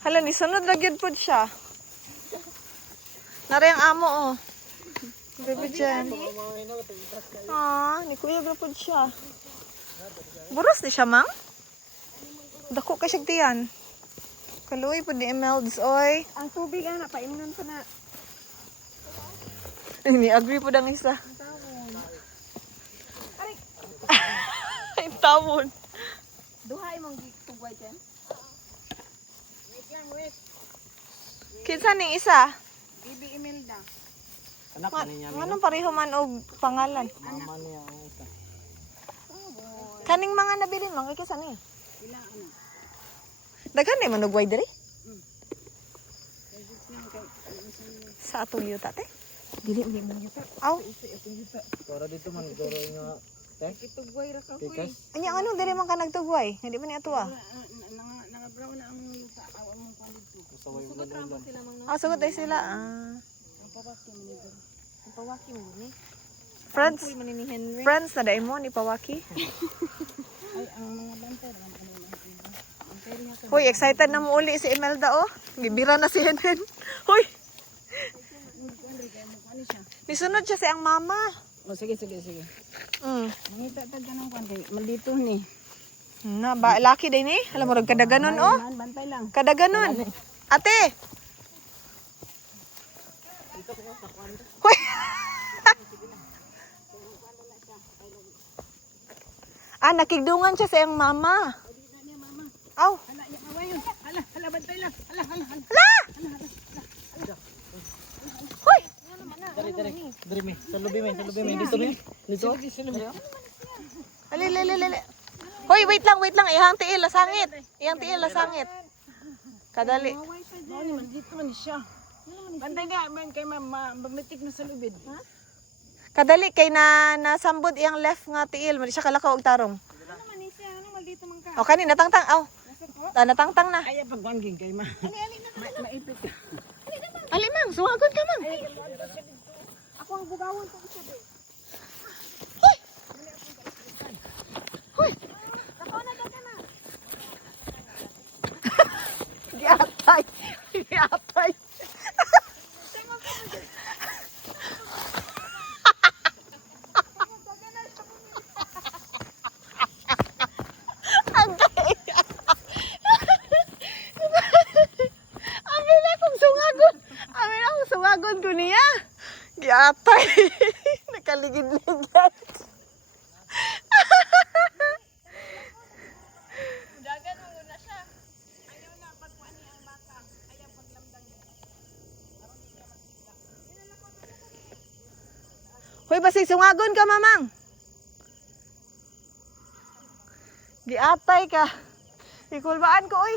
Hala, ni sunod na gyud pud siya. Nara yung amo oh. Baby Jen. Ni kuya gra pud siya. Buros ni siya, mang? Dako ka siyang tiyan. Kaluoy pud ni Emelds, oy. Ang tubig ana paimnon pa na. Ni agree pud ang isa. Ay, tawon. Duhay mong gitugway ten. Kinsa ning isa? Bibi Imelda. Anak ka niya. Anong pareho man og pangalan? Mama niya ang isa. Kaning mga nabili man kay kinsa ni? Ila ano. Daghan ni man og wide diri? Sa atong yuta te? Dili mo yuta. Aw, Para dito man goro nga te. Gitugway ra ka Pikas. anya ano diri man ka nagtugway? Hindi man ni ato ah. Nanga-brown na ang yuta. Awan mo pa dito. Usaway mo lang. Sila mang Ah, sugot ay sila. Ah. ang pawaki mo ni. Ang pawaki mo ni. Friends, Full man ni Henry. friends na dai mo ni Pawaki. Ay ang mga banter ang ano na. Ang pwede nga ka. Hoy, excited na mo uli si Imelda oh. Gibira na si Henen. Hoy, Henry kay mo ano siya. nisunod siya sa ang mama. Oh sige. Mm. Mangita ta ganang kwan kay maldito ni. Na ba laki din ni? Alam mo rag kadaganon oh. Bantay lang. Kadaganon. Ate. Hoy. Nakigdungan siya sa iyang mama. Aw. Hala ya awayon. Hala bantay lang. Hala. Hoy. Diri mi. Sa lubi mi dito mi. Dito. Ali. Hoy, wait lang. Ihang tiil la sangit. Kadali. Mao ni maldito man siya. Bantay nga man kay mamitik na sa lubid. Ha? Kadali kay nasambod iyang left nga tiil, mali siya kalakaw og tarong. Ano man ni siya? Ano maldito man ka? O kani natangtang. Aw. Natangtang na. Ay pagwangking kay ma. Ali na. Maipit ka. Ali mang, suwagon ka mang. Ako ang bugawan ko siya be. Hoy. Ako na ka na. Giatay. Sungagon ko niya. Giatay. Nakaligid-ligid. Dagan mo na siya. Ayaw na pagkuan niya ang bata. Ayaw paglamdang niya. Hoy, basig sungagon ka, mamang. Giatay ka. Ikulbaan ko, oy.